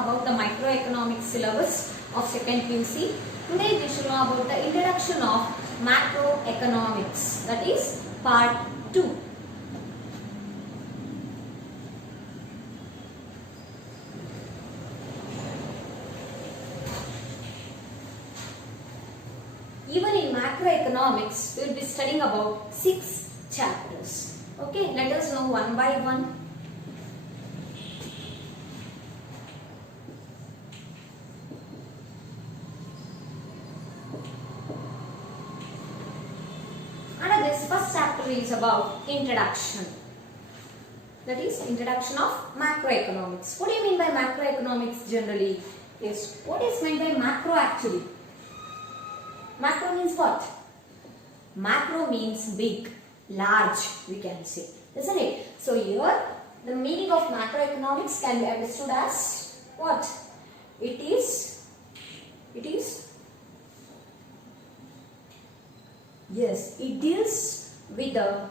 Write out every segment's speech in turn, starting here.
know about the microeconomics syllabus of second PUC. Today we should know about the introduction of macroeconomics, that is part 2. Even in macroeconomics, we will be studying about 6 chapters. Okay, let us know one by one. And this first chapter is about introduction. That is introduction of macroeconomics. What do you mean by macroeconomics generally? Yes, what is meant by macro actually? Macro means what? Macro means big, large, we can say, isn't it? So here the meaning of macroeconomics can be understood as what? It is yes, it deals with the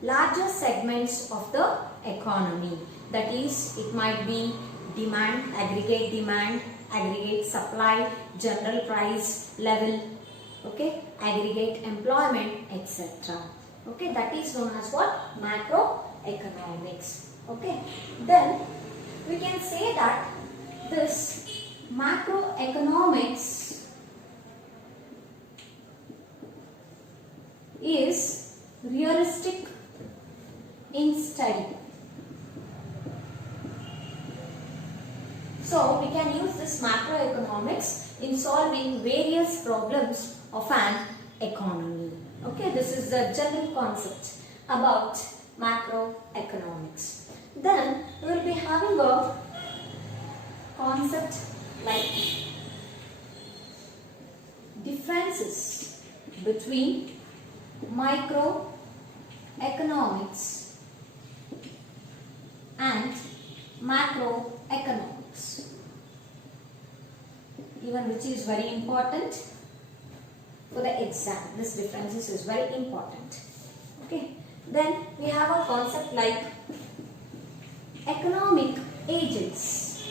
larger segments of the economy. That is, it might be demand, aggregate supply, general price level, okay, aggregate employment, etc. Okay, that is known as what? Macroeconomics. Okay, then we can say that this macroeconomics is realistic in study. So we can use this macroeconomics in solving various problems of an economy. Okay, this is the general concept about macroeconomics. Then we will be having a concept like differences between microeconomics and macroeconomics, even which is very important for the exam. This differences is very important. Okay, then we have a concept like economic agents.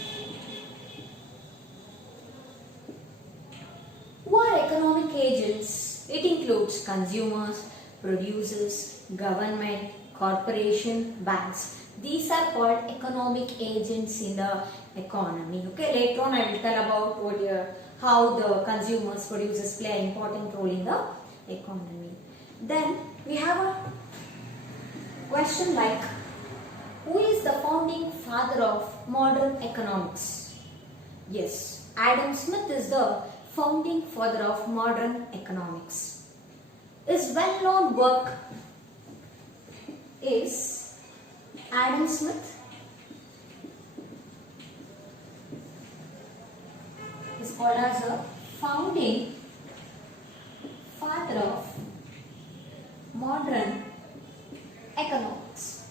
Who are economic agents? It includes consumers, producers, government, corporation, banks. These are called economic agents in the economy. Okay, later on I will tell about how the consumers, producers play an important role in the economy. Then we have a question like, who is the founding father of modern economics? Yes, Adam Smith is the founding father of modern economics. His well-known work is Adam Smith is called as a founding father of modern economics.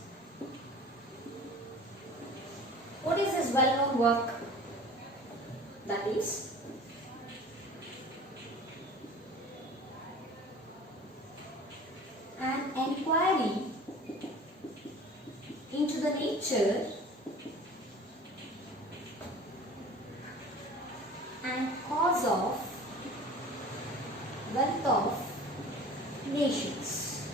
What is his well-known work? That is an inquiry into the nature and cause of wealth of nations.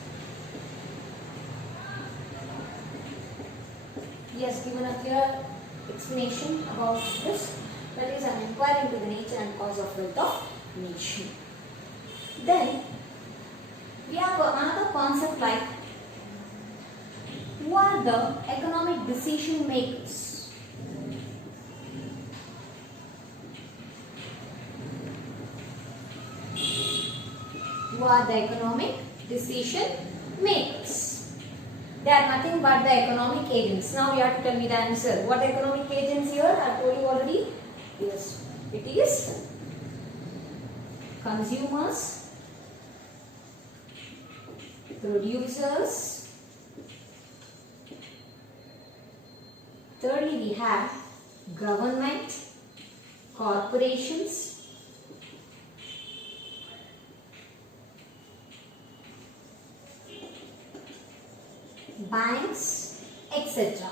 He has given a clear explanation about this, that is an inquiry into the nature and cause of wealth of nation. Then we have another concept like, who are the economic decision makers? Who are the economic decision makers? They are nothing but the economic agents. Now you have to tell me the answer. What economic agents here? I told you already. Yes, it is consumers, producers. Thirdly, we have government, corporations, banks, etc.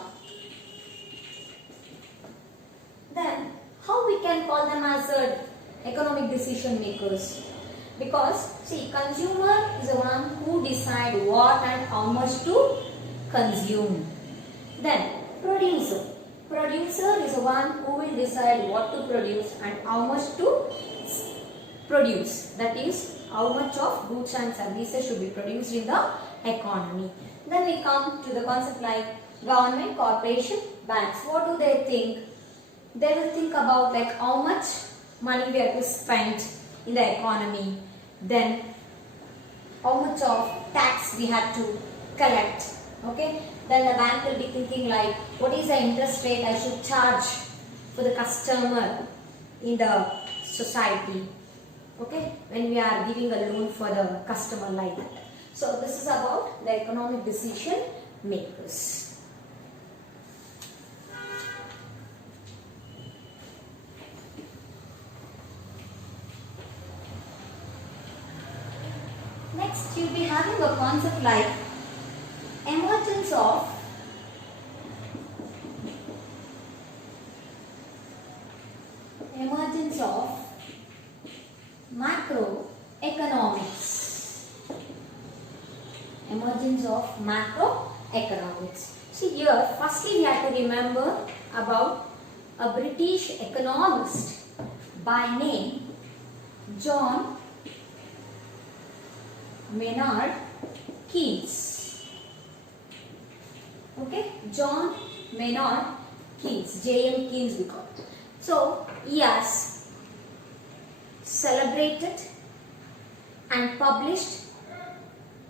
Then call them as economic decision makers. Because see, consumer is the one who decide what and how much to consume. Then producer. Producer is the one who will decide what to produce and how much to produce. That is, how much of goods and services should be produced in the economy. Then we come to the concept like government, corporation, banks. What do they think? They will think about like how much money we have to spend in the economy. Then how much of tax we have to collect. Okay. Then the bank will be thinking like, what is the interest rate I should charge for the customer in the society. Okay, when we are giving a loan for the customer like that. So this is about the economic decision makers. Next, you'll be having a concept like emergence of macroeconomics. Emergence of macroeconomics. See here, firstly we have to remember about a British economist by name John Maynard Keynes. Okay, John Maynard Keynes, J.M. Keynes we call it. So he has celebrated and published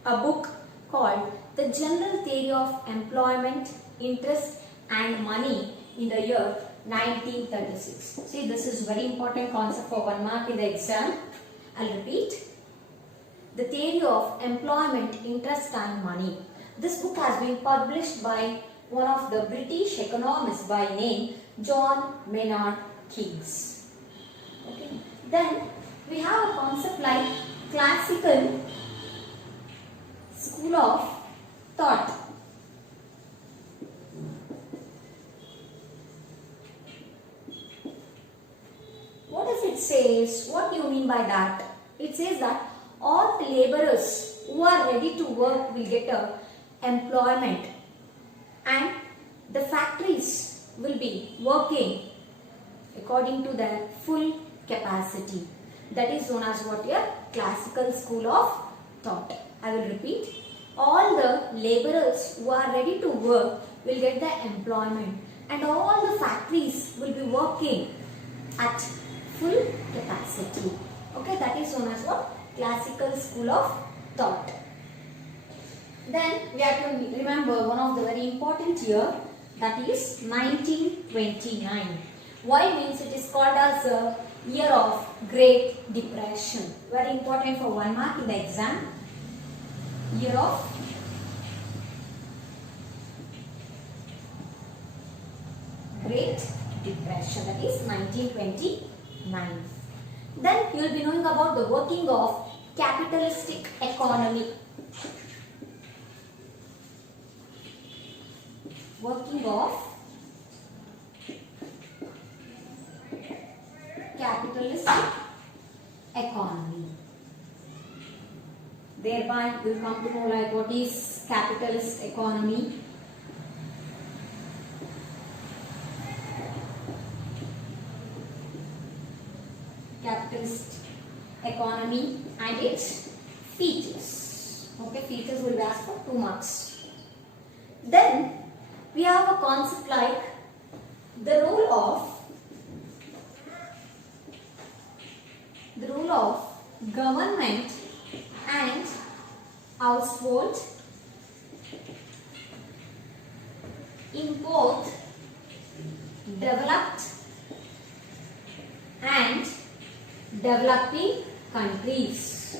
a book called The General Theory of Employment, Interest and Money in the year 1936. See, this is very important concept for 1 mark in the exam. I'll repeat. The Theory of Employment, Interest and Money. This book has been published by one of the British economists by name John Maynard Keynes. Okay. Then we have a concept like classical school of thought. What does it say? What do you mean by that? It says that all the laborers who are ready to work will get employment, and the factories will be working according to their full capacity. That is known as what? A classical school of thought. I will repeat. All the laborers who are ready to work will get the employment, and all the factories will be working at full capacity. Okay, that is known as what? Classical school of thought. Then we have to remember one of the very important year, that is 1929. Why? Means it is called as a year of Great Depression. Very important for 1 mark in the exam. Year of Great Depression, that is 1929. Then you will be knowing about the working of capitalistic economy. Working of capitalistic economy. Thereby we will come to know like what is capitalist economy. Capitalist economy and its features. Okay, features will be asked for 2 marks. Then we have a concept like the role of government and household in both developed and developing countries.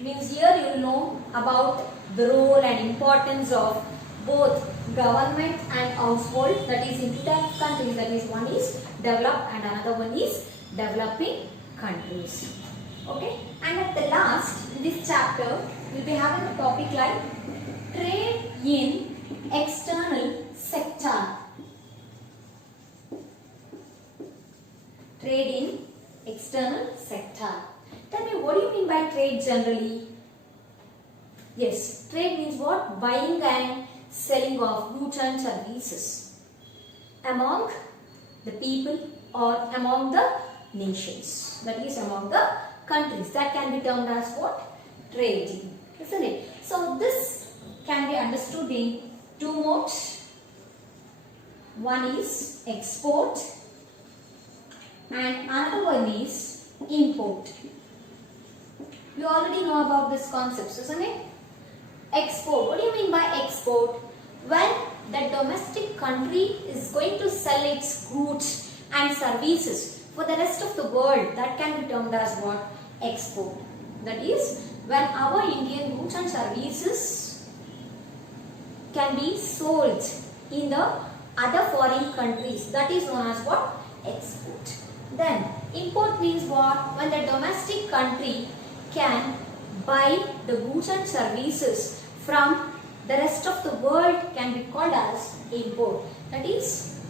Means here you will know about the role and importance of both government and household, that is in two countries, that is one is developed and another one is developing countries. Okay, and at the last in this chapter we will be having a topic like trade in external sector. trade generally? Yes, trade means what? Buying and selling of goods and services among the people or among the nations. That is among the countries. That can be termed as what? Trading. Isn't it? So this can be understood in two modes. One is export and another one is import. You already know about this concept, isn't it? Export. What do you mean by export? When the domestic country is going to sell its goods and services for the rest of the world, that can be termed as what? Export. That is when our Indian goods and services can be sold in the other foreign countries. That is known as what? Export. Then import means what? When the domestic country can buy the goods and services from the rest of the world, can be called as import. That is,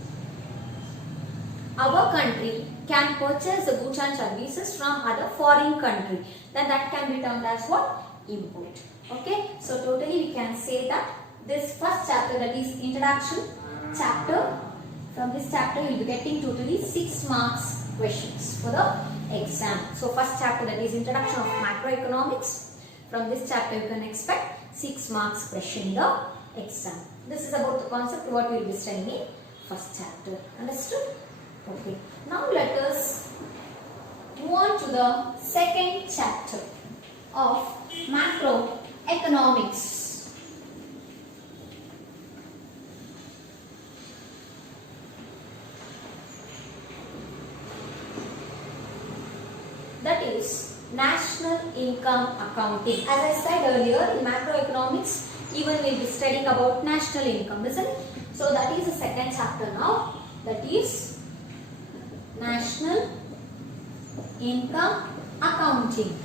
our country can purchase the goods and services from other foreign country. Then that can be termed as what? Import. Okay. So totally we can say that this first chapter, that is introduction chapter, from this chapter you will be getting totally 6 marks questions for the exam. So first chapter, that is introduction of macroeconomics. From this chapter you can expect 6 marks question in the exam. This is about the concept what we will be studying in first chapter. Understood? Okay. Now let us move on to the second chapter of macroeconomics. That is national income accounting. As I said earlier, in macroeconomics, even we will be studying about national income, isn't it? So that is the second chapter now. That is national income accounting.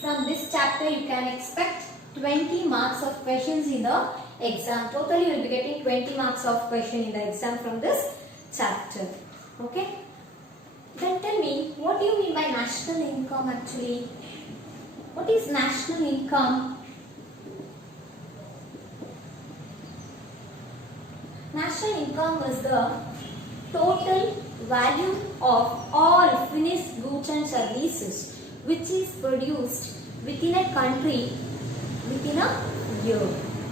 From this chapter you can expect 20 marks of questions in the exam. Totally you will be getting 20 marks of question in the exam from this chapter. Okay. Then tell me, what do you mean by national income actually? What is national income? National income is the total value of all finished goods and services which is produced within a country within a year.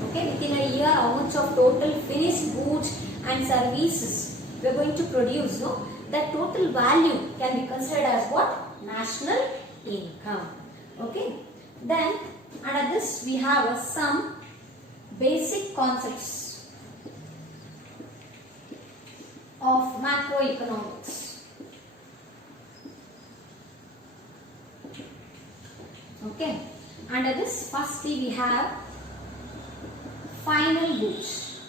Okay, within a year how much of total finished goods and services we are going to produce, no? That total value can be considered as what? National income. Okay. Then under this we have some basic concepts of macroeconomics. Okay. Under this, firstly we have final goods.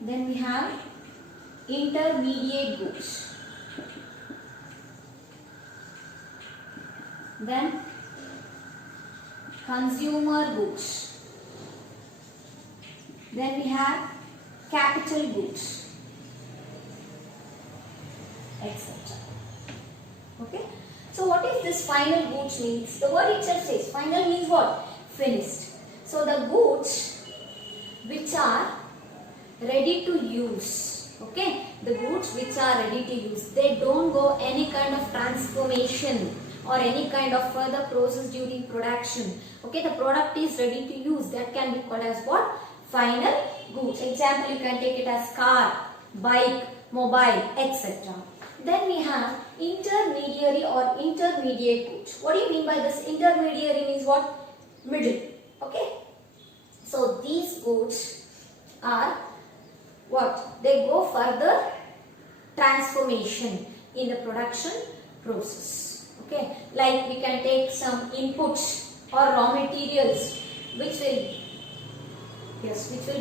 Then we have intermediate goods. Then consumer goods. Then we have capital goods, etc. Okay. So what is this final goods means? The word itself says final means what? Finished. So the goods which are ready to use. Okay. The goods which are ready to use. They don't go any kind of transformation or any kind of further process during production. Okay. The product is ready to use. That can be called as what? Final goods. Example, you can take it as car, bike, mobile, etc. Then we have intermediary or intermediate goods. What do you mean by this? Intermediary means what? Middle. Okay. So these goods are what? They go further transformation in the production process. Okay. Like we can take some inputs or raw materials which will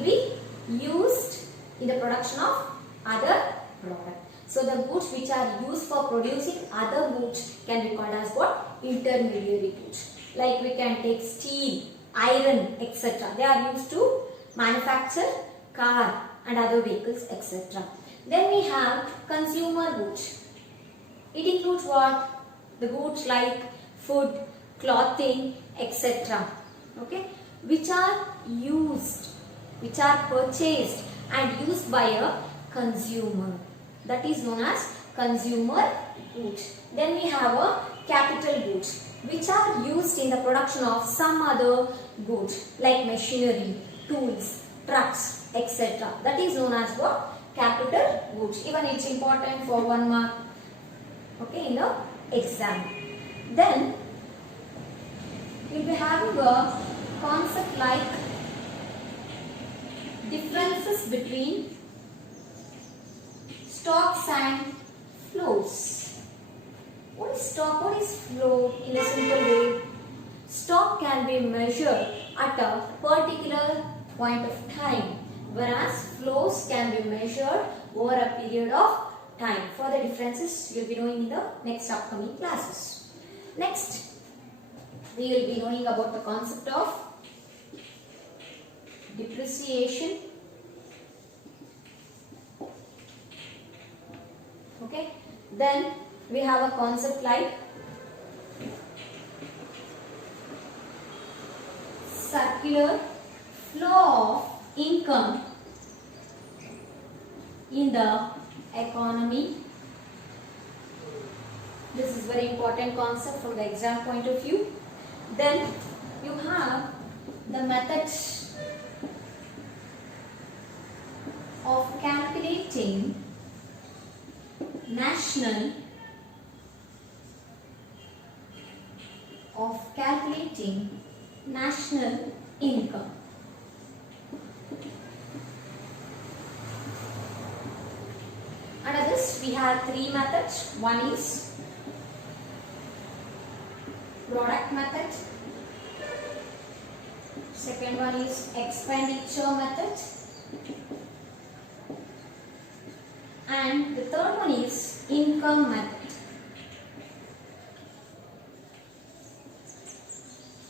be used in the production of other product. So the goods which are used for producing other goods can be called as what? Intermediary goods. Like we can take steel, iron, etc. They are used to manufacture car and other vehicles, etc. Then we have consumer goods. It includes what? The goods like food, clothing, etc. Okay, which are used, which are purchased and used by a consumer. That is known as consumer goods. Then we have a capital goods, which are used in the production of some other goods like machinery, tools, trucks, etc. That is known as what? Capital goods. Even it's important for 1 mark, okay, in the exam. Then we'll be having a concept like differences between stocks and flows. What is stock? What is flow in a simple way? Stock can be measured at a particular point of time, whereas flows can be measured over a period of time. Further differences you will be knowing in the next upcoming classes. Next, we will be knowing about the concept of depreciation. Okay. Then we have a concept like circular flow of income in the economy. This is very important concept from the exam point of view. Then you have the methods of calculating national income. Under this we have 3 methods. One is product method, second one is expenditure method, and the third one is income method.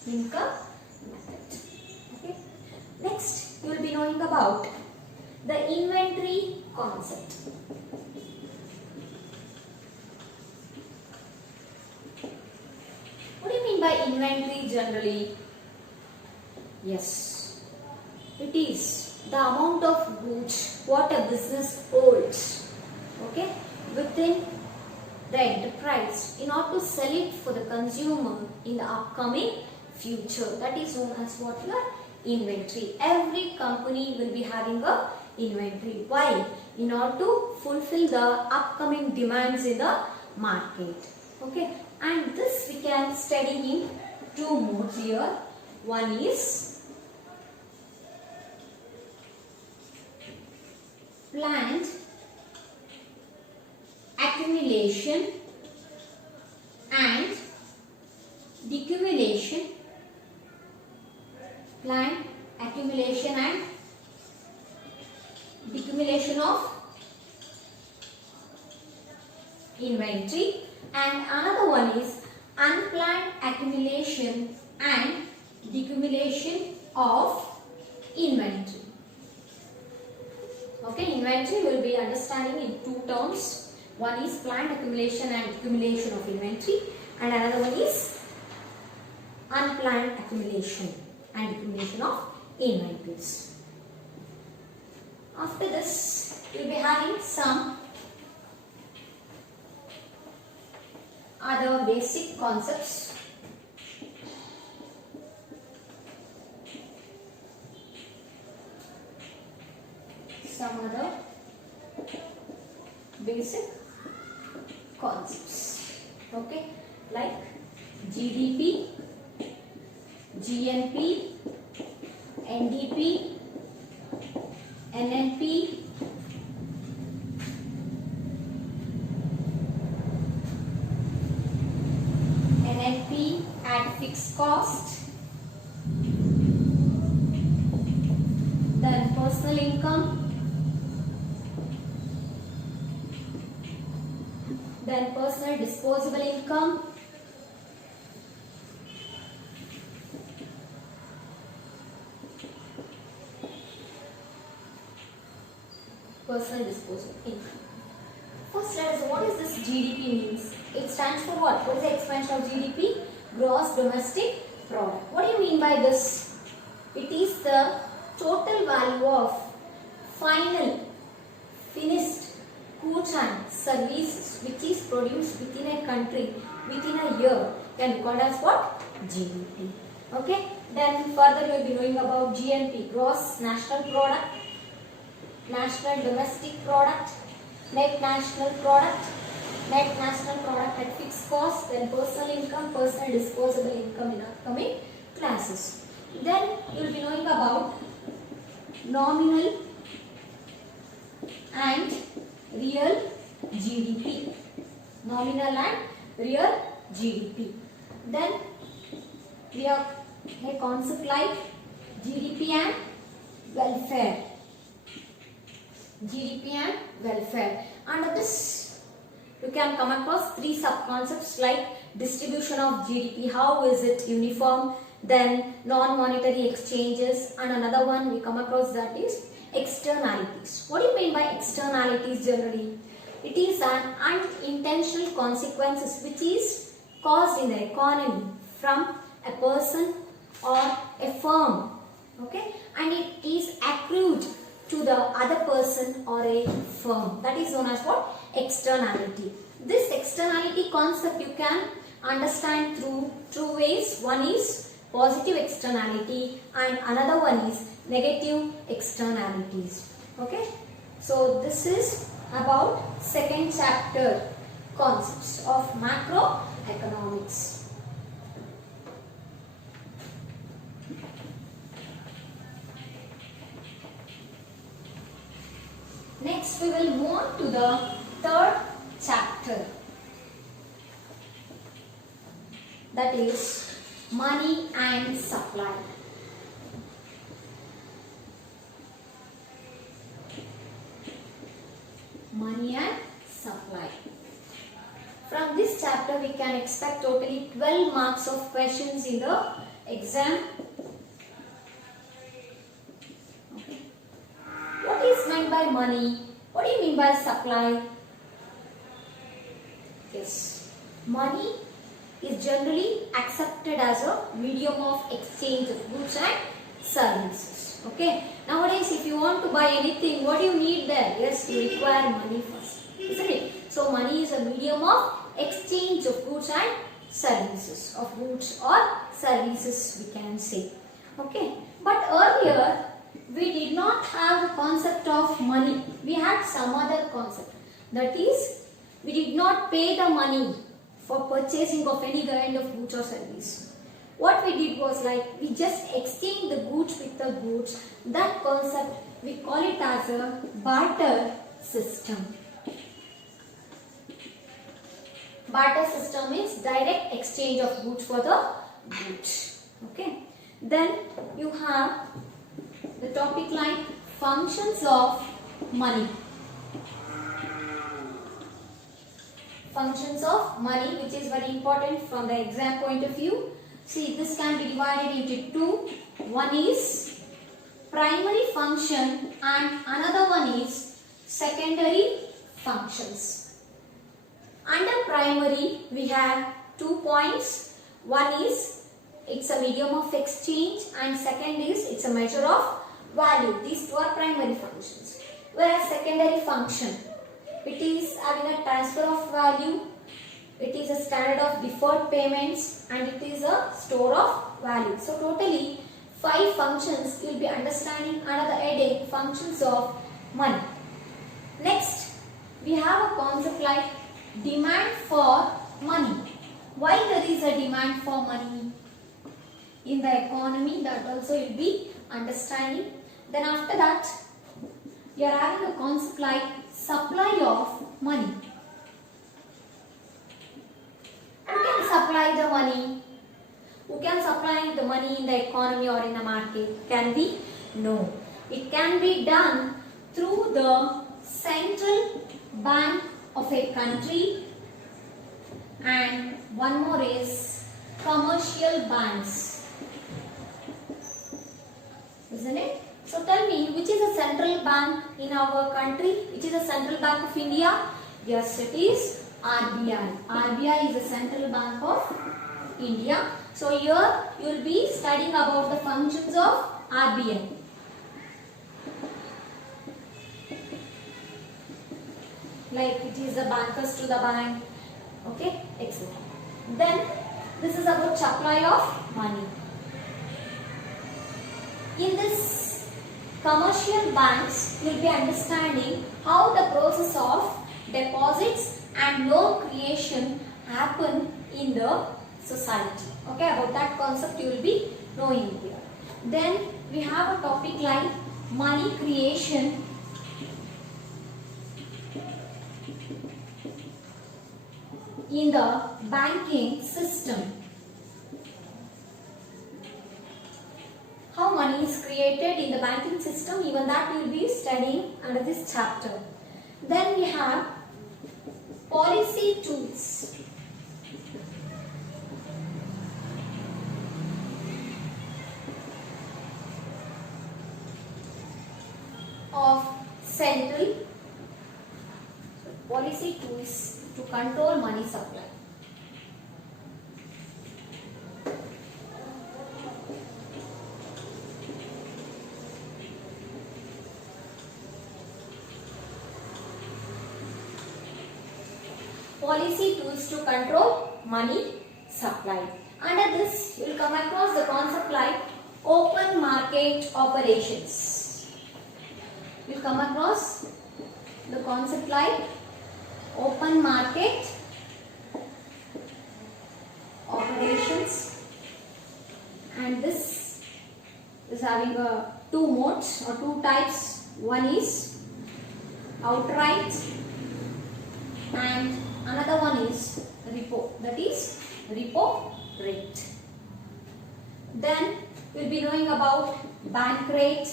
Income method. Okay. Next, you will be knowing about the inventory concept. What do you mean by inventory generally? Yes, it is the amount of goods what a business holds, okay, within the enterprise in order to sell it for the consumer in the upcoming future. That is known as what? Your inventory. Every company will be having a inventory. Why? In order to fulfill the upcoming demands in the market. Okay, and this we can study in 2 modes here. One is planned accumulation and decumulation. Planned accumulation and decumulation of inventory, and another one is unplanned accumulation and decumulation of inventory. Okay, inventory will be understanding in 2 terms. One is planned accumulation and decumulation of inventory, and another one is unplanned accumulation and accumulation of inventories. After this, we will be having some other basic concepts. Some other basic concepts. Okay, like GDP, GNP, NDP, NNP, NNP at fixed cost, then personal income, then personal disposable income, personal disposable income. First, let us, what is this GDP means? It stands for what? What is the expansion of GDP? Gross domestic product. What do you mean by this? It is the total value of final, finished goods and services which is produced within a country within a year can be called as what? GDP. Okay. Then further you will be knowing about GNP, gross national product, national domestic product, net national product at fixed cost, then personal income, personal disposable income in upcoming classes. Then you will be knowing about nominal and real GDP. Nominal and real GDP. Then we have a concept like GDP and welfare. GDP and welfare. Under this, you can come across three sub-concepts like distribution of GDP, how is it uniform, then non-monetary exchanges, and another one we come across that is externalities. What do you mean by externalities generally? It is an unintentional consequences which is caused in the economy from a person or a firm, okay, and it is accrued to the other person or a firm. That is known as what? Externality. This externality concept you can understand through two ways. One is positive externality and another one is negative externalities. Okay. So this is about second chapter, concepts of macroeconomics. Next we will move on to the third chapter, that is money and supply. Money and supply. From this chapter we can expect totally 12 marks of questions in the exam. What is meant by money? What do you mean by supply? Yes, money is generally accepted as a medium of exchange of goods and services. Okay. Nowadays, if you want to buy anything, what do you need there? Yes, you require money first, isn't it? So, money is a medium of exchange of goods and services. Of goods or services, we can say. Okay. But earlier, we did not have the concept of money. We had some other concept. That is, we did not pay the money for purchasing of any kind of goods or service. What we did was like, we just exchanged the goods with the goods. That concept, we call it as a barter system. Barter system is direct exchange of goods for the goods. Okay. Then you have the topic like functions of money. Functions of money, which is very important from the exam point of view. See, this can be divided into two. One is primary function and another one is secondary functions. Under primary, we have 2 points. One is it's a medium of exchange and second is it's a measure of value. These two are primary functions. Whereas secondary function, it is having a transfer of value, it is a standard of deferred payments and it is a store of value. So totally 5 functions you will be understanding under the heading functions of money. Next, we have a concept like demand for money. Why there is a demand for money in the economy, that also you will be understanding. Then after that, you are having a concept like supply of money. Who can supply the money? Who can supply the money in the economy or in the market? Can be? No. It can be done through the central bank of a country and one more is commercial banks. Isn't it? So tell me, which is a central bank in our country? Which is a central bank of India? Yes, it is RBI. RBI is the central bank of India. So here you will be studying about the functions of RBI. Like it is the bankers to the bank. Okay, etc. Then this is about supply of money. In this commercial banks, you will be understanding how the process of deposits and loan creation happen in the society. Okay, about that concept you will be knowing here. Then we have a topic like money creation in the banking system. How money is created in the banking system, even that we will be studying under this chapter. Then we have policy tools. Of central policy tools to control money supply. Policy tools to control money supply. Under this, you will come across the concept like open market operations. You will come across the concept like open market operations, and this is having two modes or two types. One is outright and another one is repo, that is repo rate. Then we will be knowing about bank rate,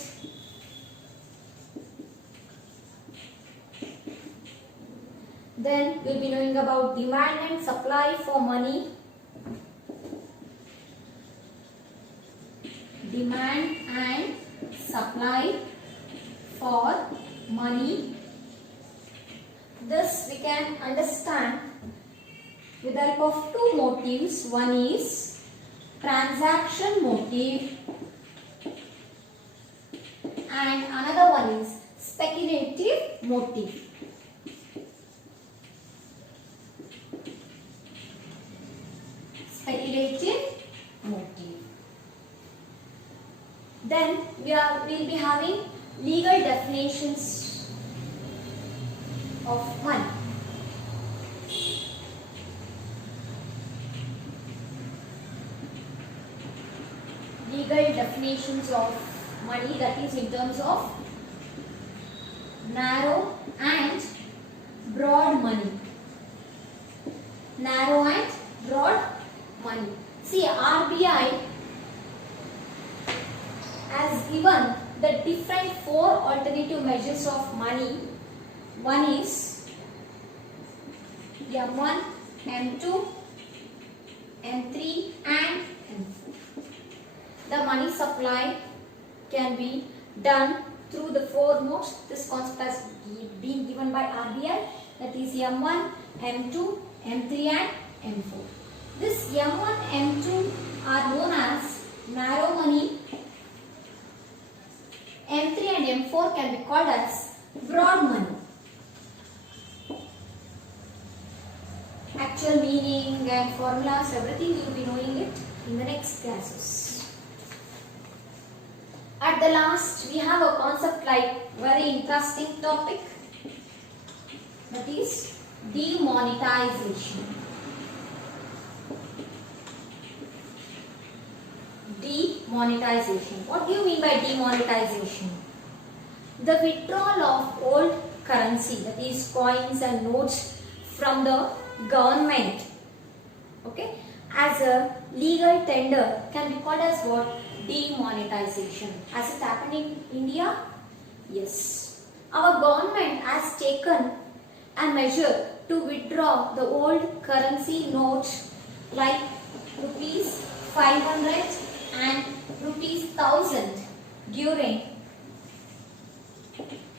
then we will be knowing about demand and supply for money, demand and supply for money. This we can understand with the help of two motives. One is transaction motive and another one is speculative motive. Speculative motive. Then we will be having legal definitions of money. Legal definitions of money, that is in terms of narrow and broad money. Narrow and broad money. See, RBI has given the different four alternative measures of money. One is M1, M2, M3 and M4. The money supply can be done through the four modes. This concept has been given by RBI, that is M1, M2, M3 and M4. This M1, M2 are known as narrow money. M3 and M4 can be called as broad money. Actual meaning and formulas, everything you will be knowing it in the next classes. At the last, we have a concept like very interesting topic, that is demonetization. Demonetization. What do you mean by demonetization? The withdrawal of old currency, that is coins and notes, from the government, okay, as a legal tender can be called as what? Demonetization. Has it happened in India? Yes. Our government has taken a measure to withdraw the old currency notes like rupees 500 and rupees 1000 during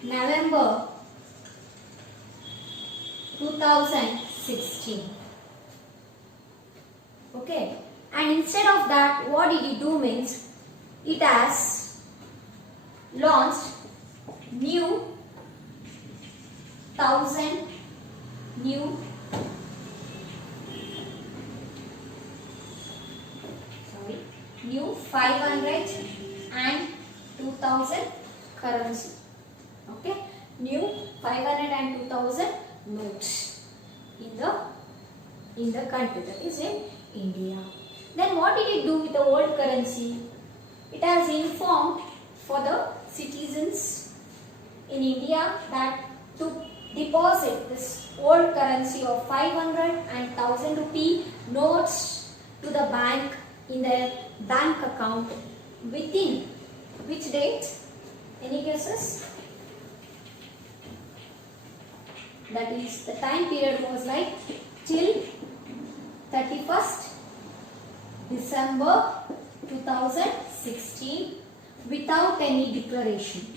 November 2016. Okay, and instead of that, what did it do means it has launched new 1000 new new 500 and 2000 currency. Okay, new 500 and 2000 notes in the country, that is in India. Then what did it do with the old currency? It has informed for the citizens in India that to deposit this old currency of 500 and 1000 rupee notes to the bank in their bank account within which date? Any guesses? That is, the time period was like till 31st December 2016 without any declaration.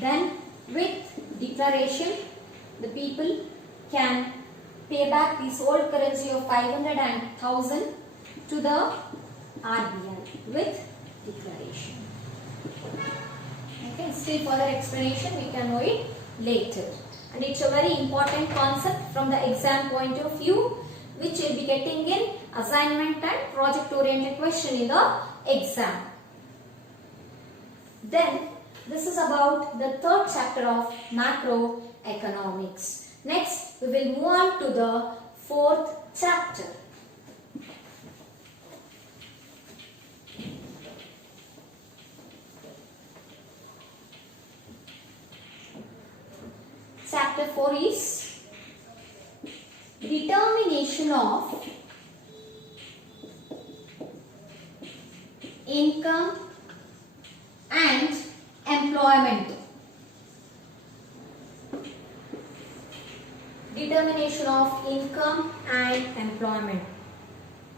Then with declaration, the people can pay back this old currency of 500 and 1000 to the RBI with declaration. Okay, still further explanation we can know it later. And it's a very important concept from the exam point of view, which you'll be getting in assignment and project oriented question in the exam. Then this is about the third chapter of macroeconomics. Next, we will move on to the fourth chapter. Chapter 4 is determination of income and employment. Determination of income and employment.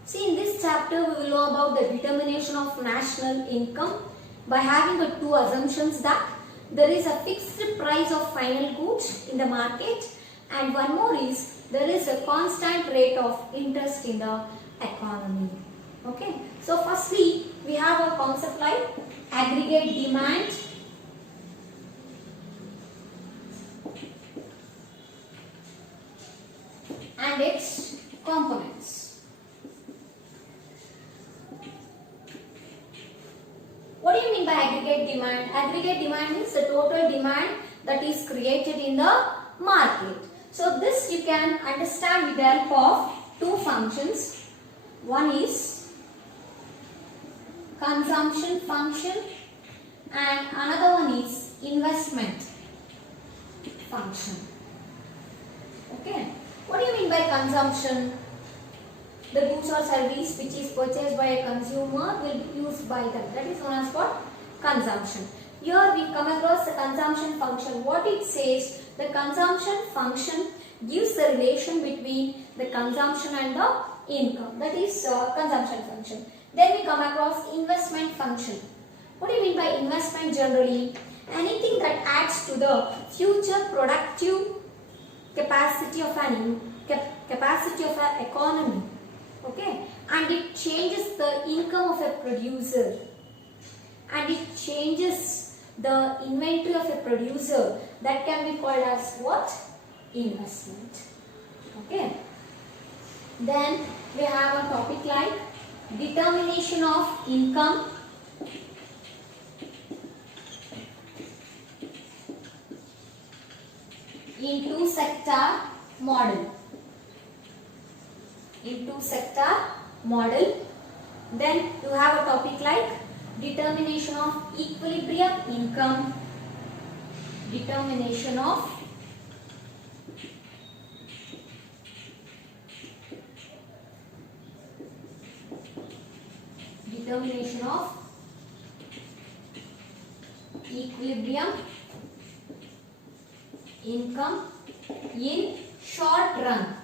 See, in this chapter we will know about the determination of national income by having the two assumptions that there is a fixed price of final goods in the market, and one more is there is a constant rate of interest in the economy. Okay, so firstly we have a concept like aggregate demand and its components. What do you mean by aggregate demand? Aggregate demand means the total demand that is created in the market. So this you can understand with the help of two functions. One is consumption function and another one is investment function. Okay. What do you mean by consumption? The goods or service which is purchased by a consumer will be used by them. That is known as what? Consumption. Here we come across the consumption function. What it says, the consumption function gives the relation between the consumption and the income. That is consumption function. Then we come across investment function. What do you mean by investment generally? Anything that adds to the future productive capacity of an economy. Okay, and it changes the income of a producer, and it changes the inventory of a producer. That can be called as what? Investment. Okay. Then we have a topic like determination of income in two-sector model. In two-sector model. Then you have a topic like determination of equilibrium income. Determination of equilibrium income in short run.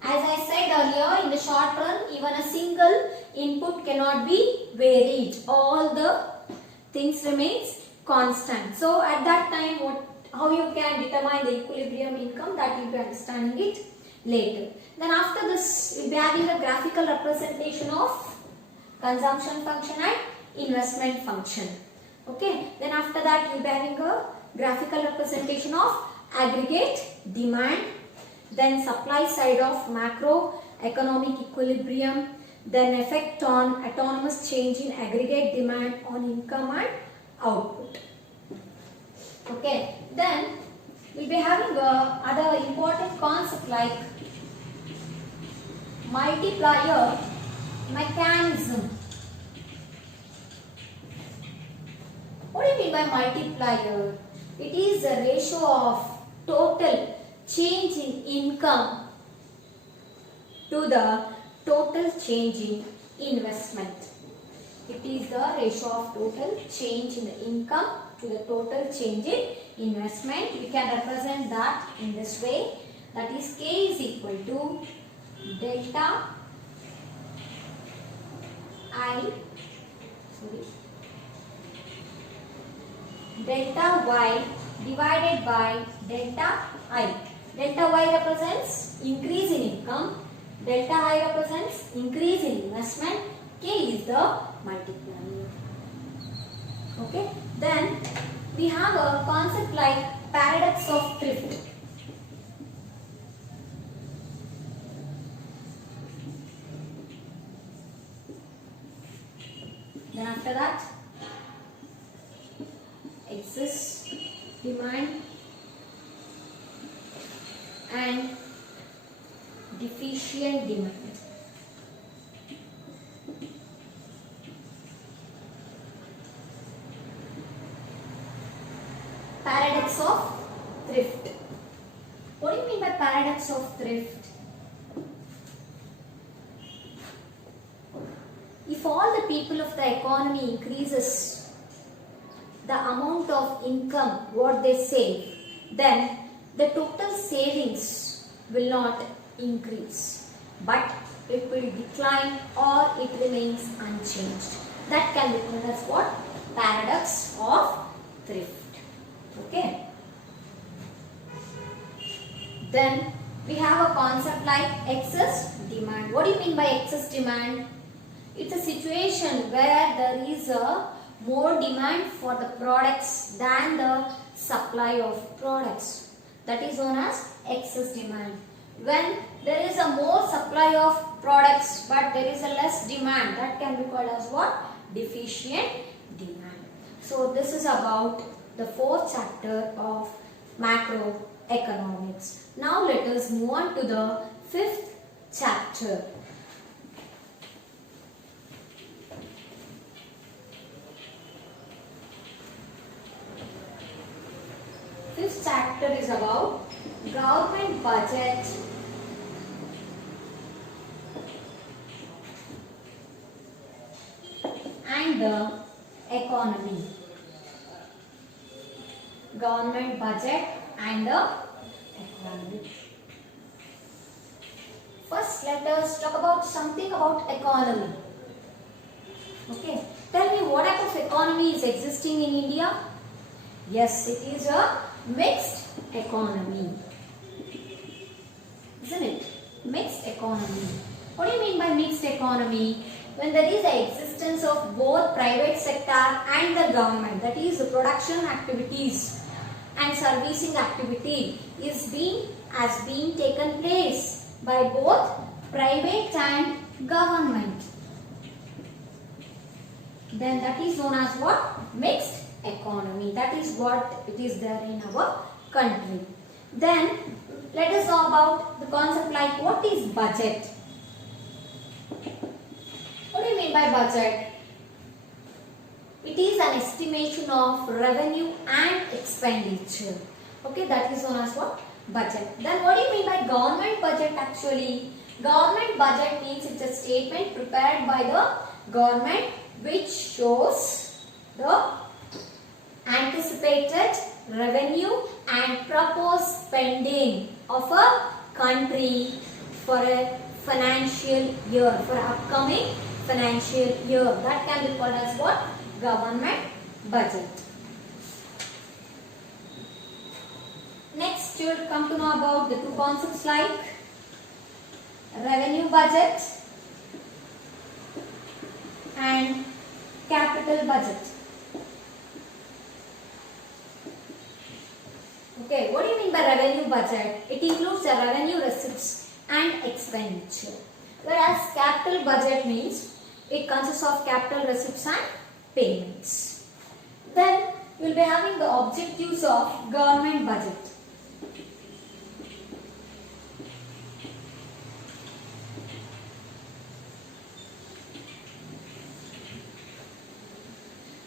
As I said earlier, in the short run, even a single input cannot be varied. All the things remains constant. So at that time, how you can determine the equilibrium income, that will be understanding it later. Then after this, we will be having a graphical representation of consumption function and investment function. Okay. Then after that, we will be having a graphical representation of aggregate demand, then supply side of macroeconomic equilibrium, then effect on autonomous change in aggregate demand on income and output. Okay, then we'll be having other important concept like multiplier mechanism. What do you mean by multiplier? It is the ratio of total change in income to the total change in investment. It is the ratio of total change in the income to the total change in investment. We can represent that in this way. That is K is equal to delta Y divided by delta I. Delta Y represents increase in income. Delta I represents increase in investment. K is the multiplier. Okay. Then we have a concept like paradox of thrift. Then after that, excess demand and deficient demand. Paradox of thrift. What do you mean by paradox of thrift? If all the people of the economy increases the amount of income what they save, then the total savings will not increase, but it will decline or it remains unchanged. That can be called as what? Paradox of thrift. Okay. Then we have a concept like excess demand. What do you mean by excess demand? It's a situation where there is a more demand for the products than the supply of products. That is known as excess demand. When there is a more supply of products but there is a less demand, that can be called as what? Deficient demand. So this is about the fourth chapter of macroeconomics. Now let us move on to the fifth chapter. Fifth chapter is about government budget and the economy. Government budget and the economy. First, let us talk about something about economy. Okay, tell me what type of economy is existing in India? Yes, it is a mixed economy. Isn't it? Mixed economy. What do you mean by mixed economy? When there is the existence of both private sector and the government, that is the production activities and servicing activity has been taken place by both private and government. Then that is known as what? Mixed economy. That is what it is there in our country. Then let us know about the concept like what is budget. What do you mean by budget? It is an estimation of revenue and expenditure. Okay, that is known as what? Budget. Then what do you mean by government budget actually? Government budget means it's a statement prepared by the government which shows the anticipated revenue and proposed spending of a country for a financial year, for upcoming financial year. That can be called as what? Government budget. Next, you will come to know about the two concepts like revenue budget and capital budget. Okay, what do you mean by revenue budget? It includes the revenue receipts and expenditure. Whereas capital budget means it consists of capital receipts and payments. Then we will be having the objectives of government budget.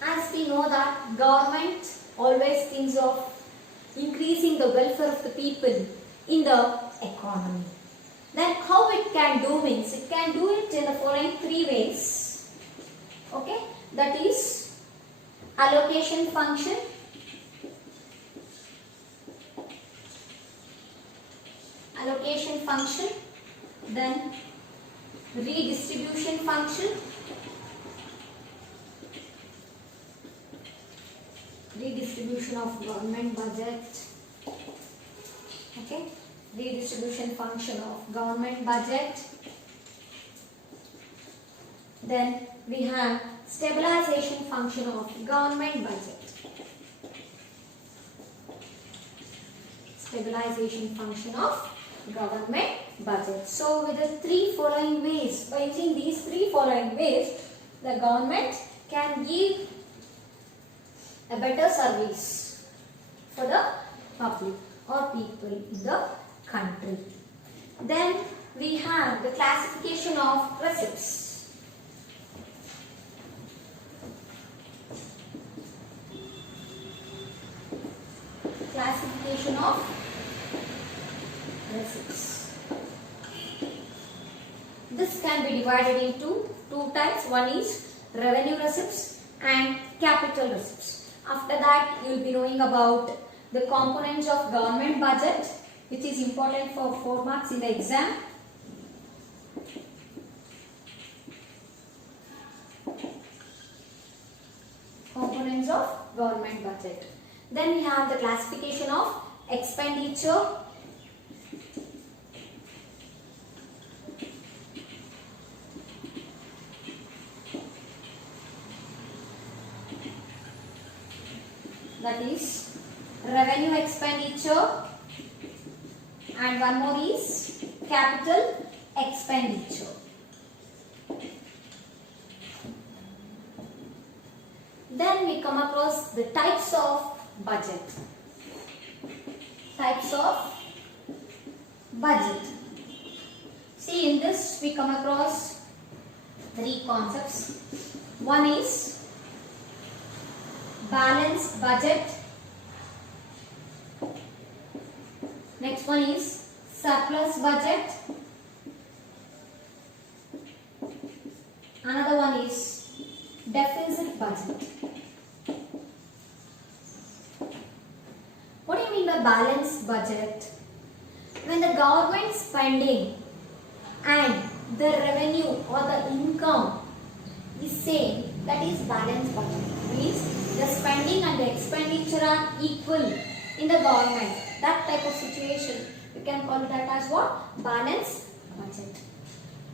As we know that government always thinks of increasing the welfare of the people in the economy. Then how it can do means it can do it in the following three ways. Okay, that is allocation function, then redistribution function, redistribution of government budget. Okay, redistribution function of government budget. Then we have stabilization function of government budget. Stabilization function of government budget. So with the three following ways, by using these three following ways, the government can give a better service for the public or people in the country. Then we have the classification of receipts. Classification of receipts. This can be divided into two types. One is revenue receipts and capital receipts. After that, you will be knowing about the components of government budget, which is important for 4 marks in the exam. Components of government budget. Then we have the classification of expenditure. That is revenue expenditure, and one more is capital expenditure. Then we come across the types of budget. Types of budget. See, in this we come across three concepts. One is balanced budget. Next one is surplus budget. Another one is deficit budget. What do you mean by balanced budget? When the government spending and the revenue or the income is same, that is balanced budget. Means the spending and the expenditure are equal in the government. That type of situation, we can call that as what? Balanced budget.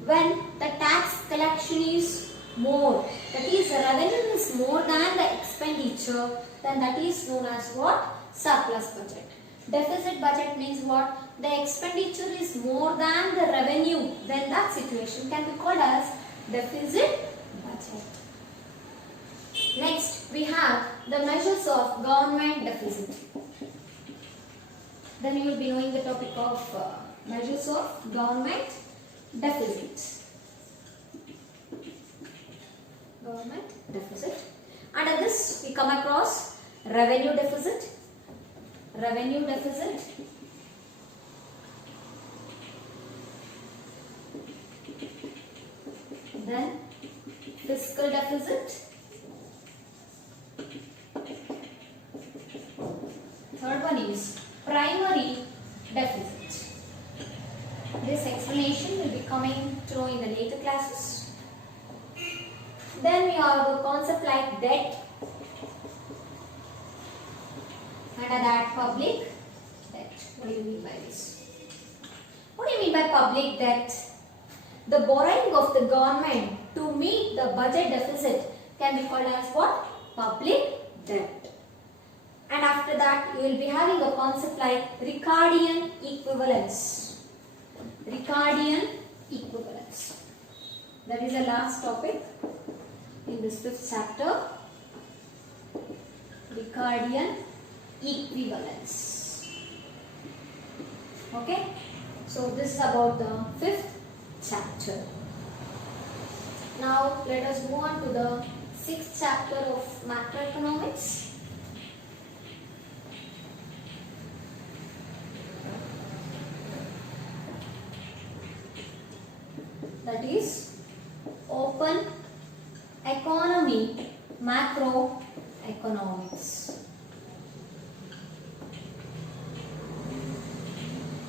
When the tax collection is more, that is the revenue is more than the expenditure, then that is known as what? Surplus budget. Deficit budget means what? The expenditure is more than the revenue, then that situation can be called as deficit budget. Next, we have the measures of government deficit. Then you will be knowing the topic of measures of government deficit. Government deficit. Under this, we come across revenue deficit. Revenue deficit. Then fiscal deficit. Third one is primary deficit. This explanation will be coming through in the later classes. Then we have a concept like debt. Under that, public debt. What do you mean by this? What do you mean by public debt? The borrowing of the government to meet the budget deficit can be called as what? Public debt. And after that, you will be having a concept like Ricardian equivalence. Ricardian equivalence. That is the last topic in this 5th chapter. Ricardian equivalence. Okay. So this is about the 5th chapter. Now let us move on to the 6th chapter of macroeconomics. That is open economy, macroeconomics.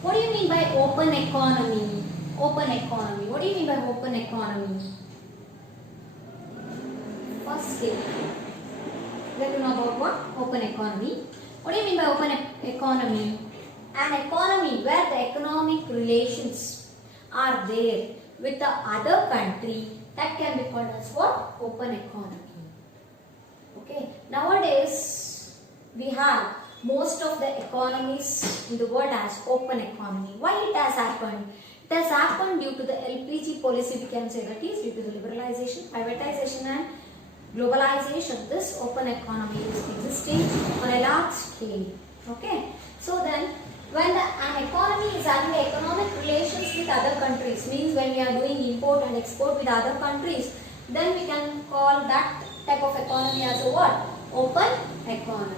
What do you mean by open economy? Open economy. What do you mean by open economy? Firstly, let you know about what? Open economy. What do you mean by open economy? An economy where the economic relations are there with the other country, that can be called as what? Open economy. Okay. Nowadays, we have most of the economies in the world as open economy. Why it has happened? It has happened due to the LPG policy, we can say, that is due to the liberalization, privatization and globalization. This open economy is existing on a large scale. Okay. So then, when an economy is having economic relations with other countries, means when we are doing import and export with other countries, then we can call that type of economy as a what? Open economy.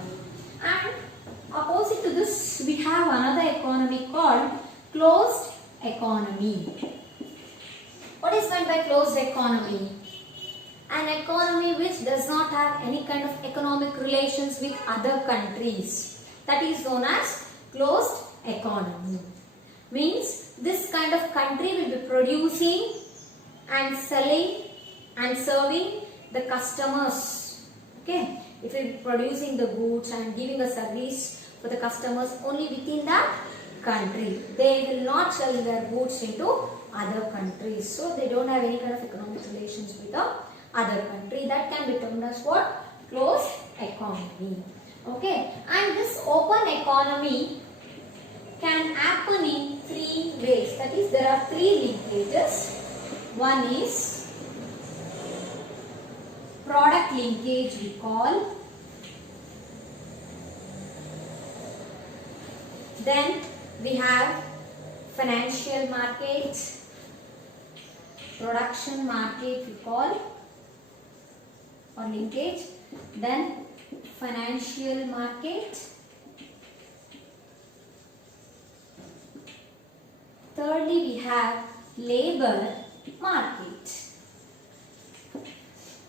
And opposite to this, we have another economy called closed economy. What is meant by closed economy? An economy which does not have any kind of economic relations with other countries. That is known as closed economy. Means this kind of country will be producing and selling and serving the customers. Okay. It will be producing the goods and giving a service for the customers only within that country. They will not sell their goods into other countries. So they don't have any kind of economic relations with the other country. That can be termed as what? Closed economy. Okay. And this open economy can happen in 3 ways. That is, there are 3 linkages. One is product linkage, we call. Then we have financial market, production market, we call, or linkage. Then financial market. Thirdly, we have labor market.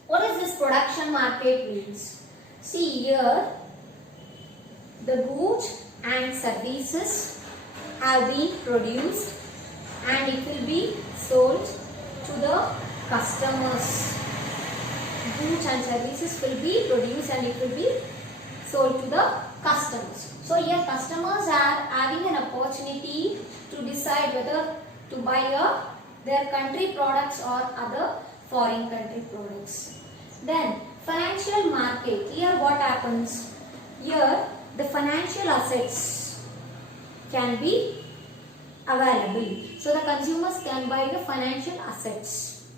What is this production market means? See here, the goods and services have been produced and it will be sold to the customers. Goods and services will be produced and it will be sold to the customers. So here customers are having an opportunity to decide whether to buy their country products or other foreign country products. Then financial market. Here what happens? Here the financial assets can be available. So the consumers can buy the financial assets.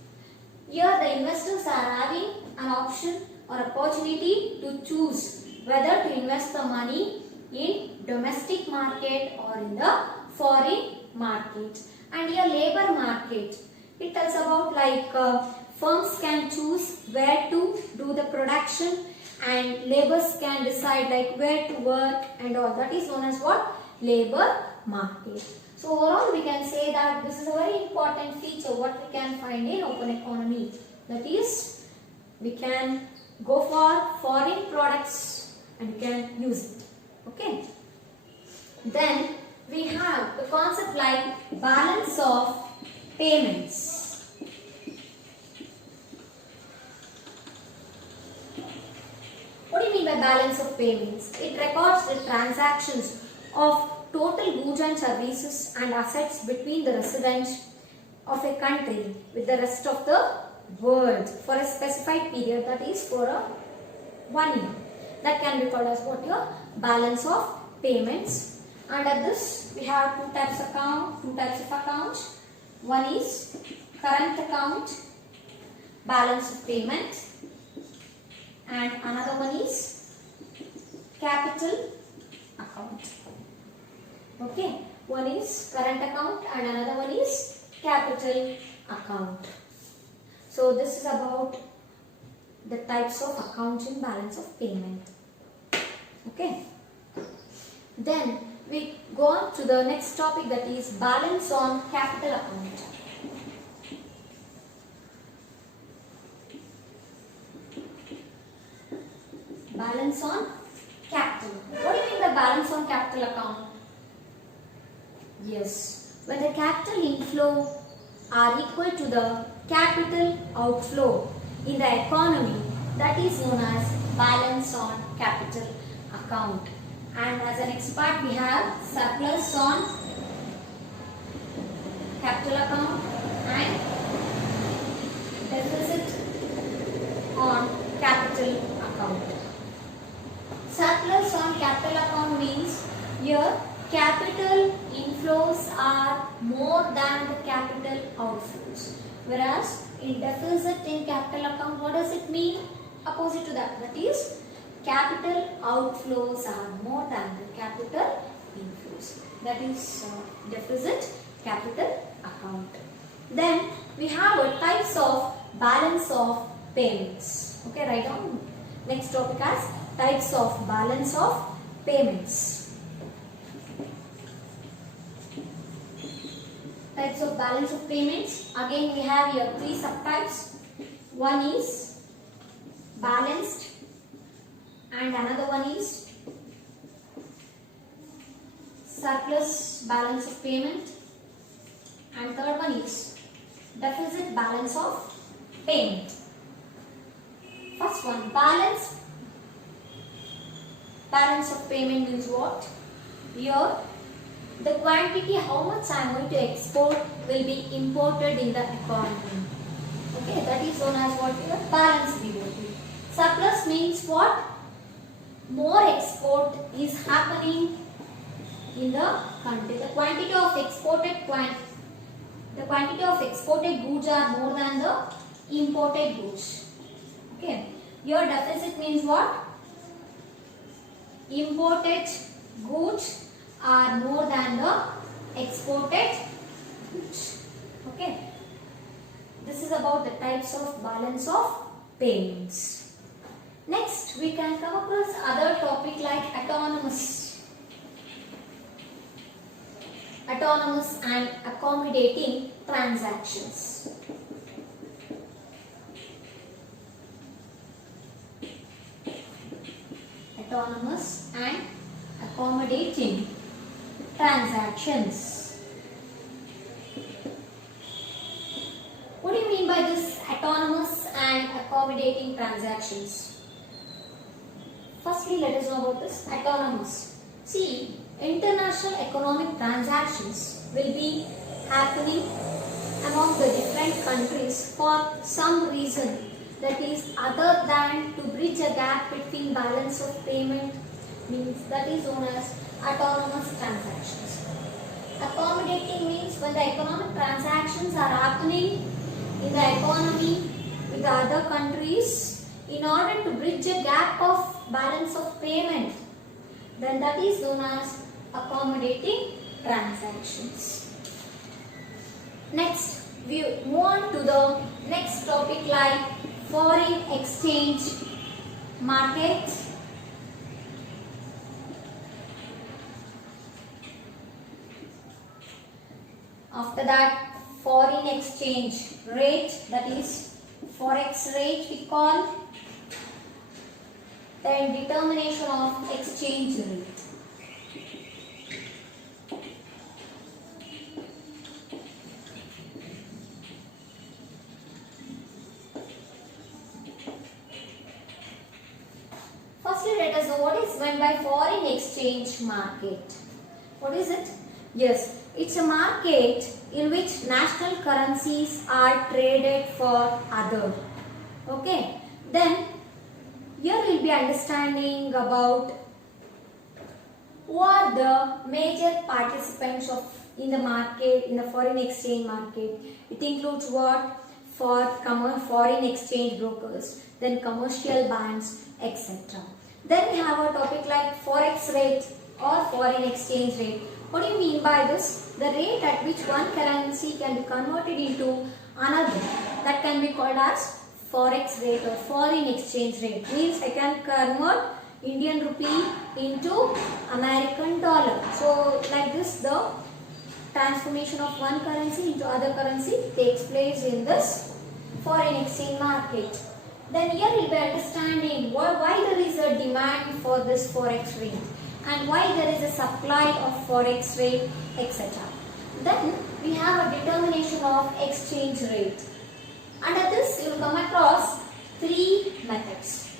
Here the investors are having an option or opportunity to choose whether to invest the money in domestic market or in the foreign market. And here labor market. It tells about like firms can choose where to do the production and laborers can decide like where to work and all. That is known as what? Labor market. So overall we can say that this is a very important feature what we can find in open economy. That is, we can go for foreign products and we can use it. Okay. Then we have the concept like balance of payments. What do you mean by balance of payments? It records the transactions of total goods and services and assets between the residents of a country with the rest of the world for a specified period, that is for a 1 year. That can be called as what? Your balance of payments. Under this we have two types of account. One is current account, balance of payment, and another one is capital account. Okay, one is current account and another one is capital account. So this is about the types of accounts in balance of payment. Okay, then we go on to the next topic, that is balance on capital account. Balance on capital. What do you mean by balance on capital account? Yes, when the capital inflow are equal to the capital outflow in the economy, that is known as balance on capital account. And as the next part we have surplus on capital account and deficit on capital account. Surplus on capital account means your capital inflows are more than the capital outflows, whereas in deficit in capital account, what does it mean? Opposite to that, that is capital outflows are more than the capital inflows. That is deficit capital account. Then we have a types of balance of payments. Okay, write down next topic as types of balance of payments. Types of balance of payments. Again we have here three subtypes. One is balanced and another one is surplus balance of payment, and third one is deficit balance of payment. First one, balance of payment means what? Here the quantity how much I am going to export will be imported in the economy. Okay, that is known as what? Your balance BOP. Surplus means what? More export is happening in the country. The quantity of exported goods are more than the imported goods. Okay. Your deficit means what? Imported goods are more than the exported goods. Okay. This is about the types of balance of payments. Next, we can come across other topic like autonomous and accommodating transactions. Autonomous and accommodating transactions. What do you mean by this autonomous and accommodating transactions? Firstly, let us know about this autonomous. See, international economic transactions will be happening among the different countries for some reason, that is other than to bridge a gap between balance of payment, means that is known as autonomous transactions. Accommodating means when the economic transactions are happening in the economy with the other countries in order to bridge a gap of balance of payment, then that is known as accommodating transactions. Next, we move on to the next topic like foreign exchange market, after that foreign exchange rate, that is forex rate we call, then determination of exchange rate. us know what is meant by foreign exchange market. What is it? Yes, it's a market in which national currencies are traded for other. Okay, then here we will be understanding about who are the major participants in the market, in the foreign exchange market. It includes what? For foreign exchange brokers, then commercial banks, etc. Then we have a topic like forex rate or foreign exchange rate. What do you mean by this? The rate at which one currency can be converted into another. That can be called as forex rate or foreign exchange rate. Means I can convert Indian rupee into American dollar. So like this, the transformation of one currency into other currency takes place in this foreign exchange market. Then here we will be understanding why there is a demand for this forex rate and why there is a supply of forex rate, etc. Then we have a determination of exchange rate. Under this you will come across three methods.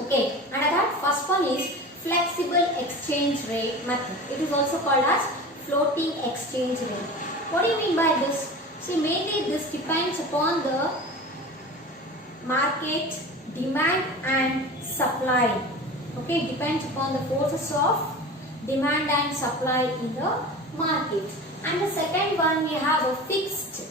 Okay, and that first one is flexible exchange rate method. It is also called as floating exchange rate. What do you mean by this? See, mainly this depends upon the market demand and supply. Okay, it depends upon the forces of demand and supply in the market. And the second one, we have a fixed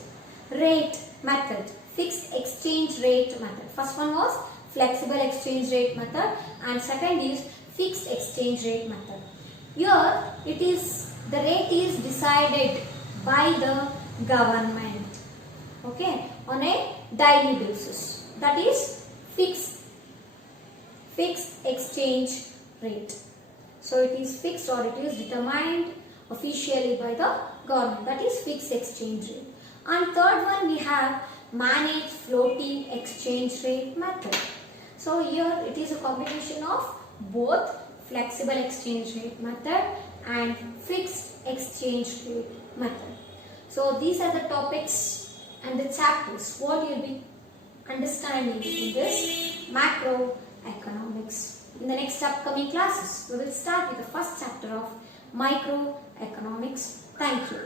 rate method, fixed exchange rate method. First one was flexible exchange rate method and second is fixed exchange rate method. Here it is, the rate is decided by the government, okay, on a daily basis. That is fixed exchange rate. So it is fixed or it is determined officially by the government. That is fixed exchange rate. And third one we have managed floating exchange rate method. So here it is a combination of both flexible exchange rate method and fixed exchange rate method. So these are the topics and the chapters what you will be understanding in this macroeconomics. In the next upcoming classes, we will start with the first chapter of microeconomics. Thank you.